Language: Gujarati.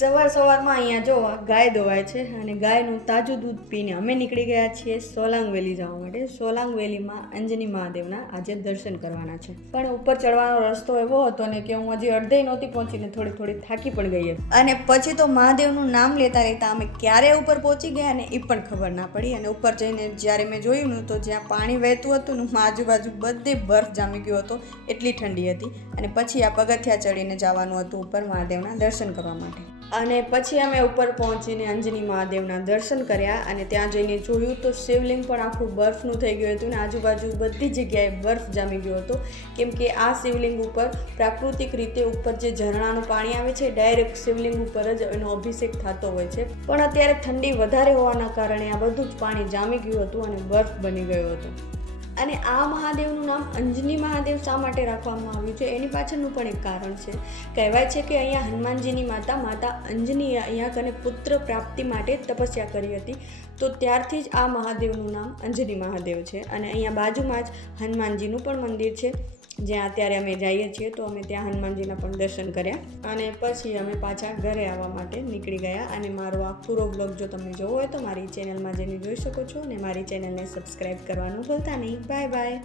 સવારમાં અહીંયા જો ગાય દોવાય છે અને ગાયનું તાજું દૂધ પીને અમે નીકળી ગયા છીએ સોલાંગ વેલી જવા માટે. સોલાંગ વેલીમાં અંજની મહાદેવના આજે દર્શન કરવાના છે. પણ ઉપર ચડવાનો રસ્તો એવો હતો ને કે હું હજી અડધે નહોતી પહોંચીને થોડી થાકી પણ ગઈ હતી. અને પછી તો મહાદેવનું નામ લેતા લેતા અમે ક્યારે ઉપર પહોંચી ગયા ને એ પણ ખબર ના પડી. અને ઉપર જઈને જ્યારે મેં જોયું ને તો જ્યાં પાણી વહેતું હતું ને આજુબાજુ બધે બરફ જામી ગયો હતો, એટલી ઠંડી હતી. અને પછી આ પગથિયા ચડીને જવાનું હતું ઉપર મહાદેવના દર્શન કરવા માટે. અને પછી અમે ઉપર પહોંચીને અંજની મહાદેવના દર્શન કર્યા અને ત્યાં જઈને જોયું તો શિવલિંગ પણ આખું બરફનું થઈ ગયું હતું ને આજુબાજુ બધી જગ્યાએ બરફ જામી ગયો હતો. કેમ કે આ શિવલિંગ ઉપર પ્રાકૃતિક રીતે ઉપર જે ઝરણાનું પાણી આવે છે ડાયરેક્ટ શિવલિંગ ઉપર જ એનો અભિષેક થતો હોય છે. પણ અત્યારે ઠંડી વધારે હોવાના કારણે આ બધું જ પાણી જામી ગયું હતું અને બરફ બની ગયો હતો. અને આ મહાદેવનું નામ અંજની મહાદેવ શા માટે રાખવામાં આવ્યું છે એની પાછળનું પણ એક કારણ છે. કહેવાય છે કે અહીંયા હનુમાનજીની માતા અંજનીએ અહીંયા કને પુત્ર પ્રાપ્તિ માટે તપસ્યા કરી હતી. તો ત્યારથી જ આ મહાદેવનું નામ અંજની મહાદેવ છે. અને અહીંયા બાજુમાં જ હનુમાનજીનું પણ મંદિર છે જ્યાં અત્યારે અમે જઈએ છીએ. તો અમે ત્યાં હનુમાનજીના પણ દર્શન કર્યા અને પછી અમે પાછા ઘરે આવવા માટે નીકળી ગયા. અને મારો આ પૂરો બ્લોગ જો તમે જોવો હોય તો મારી ચેનલમાં જઈને જોઈ શકો છો અને મારી ચેનલને સબસ્ક્રાઈબ કરવાનું ભૂલતા નહીં. Bye bye.